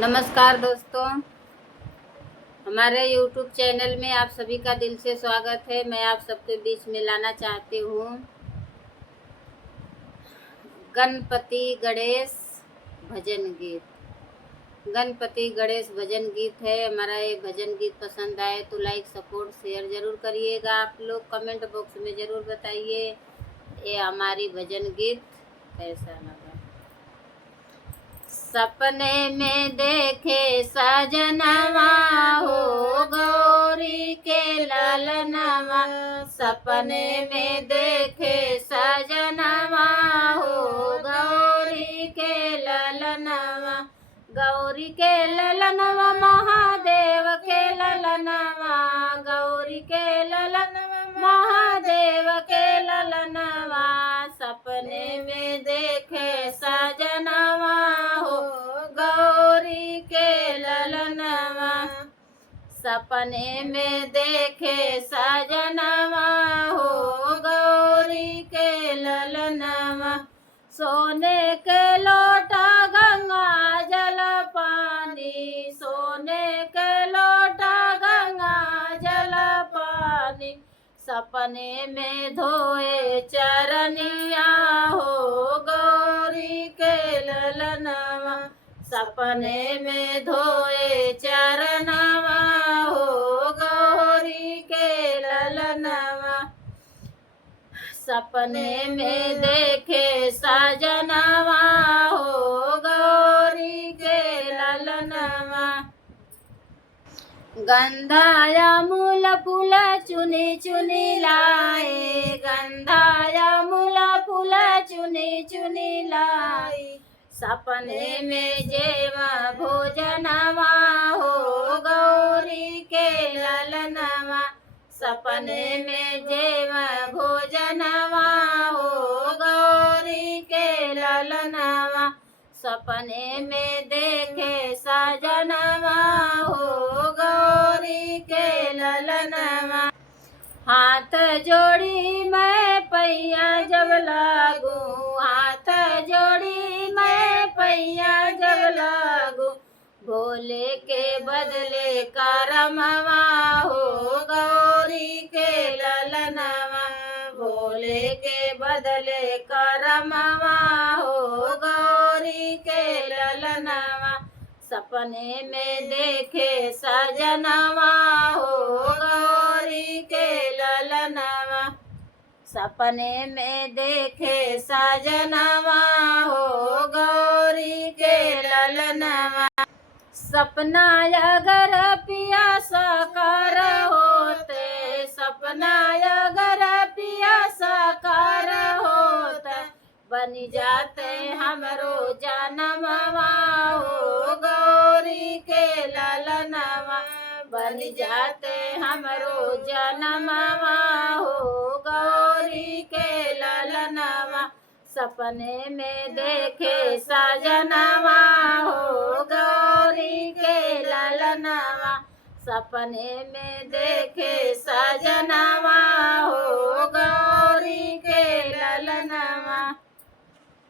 नमस्कार दोस्तों, हमारे YouTube चैनल में आप सभी का दिल से स्वागत है। मैं आप सबके बीच में लाना चाहती हूँ गणपति गणेश भजन गीत। गणपति गणेश भजन गीत है। हमारा ये भजन गीत पसंद आए तो लाइक सपोर्ट शेयर ज़रूर करिएगा। आप लोग कमेंट बॉक्स में ज़रूर बताइए ये हमारी भजन गीत कैसा लगा। सपने में देखे सजनवा हो गौरी के ललनवा। सपने में देखे सजनवा हो गौरी के ललनवा। गौरी के ललनवा महादेव के ललनवा। गौरी के ललनवा महादेव के ललनवा। सपने में देखे सजनवा गौरी के ललनवा। सपने में देखे सजनवा हो गौरी के ललनवा। सोने के लोटा गंगा जल पानी। सोने के लोटा गंगा जल पानी। सपने में धोए चरनिया हो गौरी के ललनवा। सपने में धोए चरनवा हो गौरी के ललनवा। सपने में देखे सजनवा हो गौरी के ललनवा। गंधाया मूल फूल चुनी चुनी लाए। गंधाया मूल फूल चुनी चुनी लाई। सपने में जेवा भोजनवा हो गौरी के ललनवा। सपने में जेवा भोजनवा हो गौरी के ललनवा। सपने में देखे सजनवा हो गौरी के ललनवा। हाथ जोड़ी मैं पैया जब लागू। हाथ जोड़ी मैं पैया जब लागू। भोले के बदले करमवा हो गौरी के ललनवा। भोले के बदले करमवा हो गौरी के ललनवा। सपने में देखे सजनवा हो गौरी के ललनवा। सपने में देखे सजनवा हो गौरी के ललनवा। सपना अगर पिया साकार होते। सपना अगर पिया साकार होता। बन जाते हमरो जनमवा हो गौरी के ललनवा। बन जाते हमरो जनमवा हो गौरी के ललनवा। सपने में देखे सजनवा हो गौरी के ललनवा। सपने में देखे सजनवा हो गौरी के ललनवा।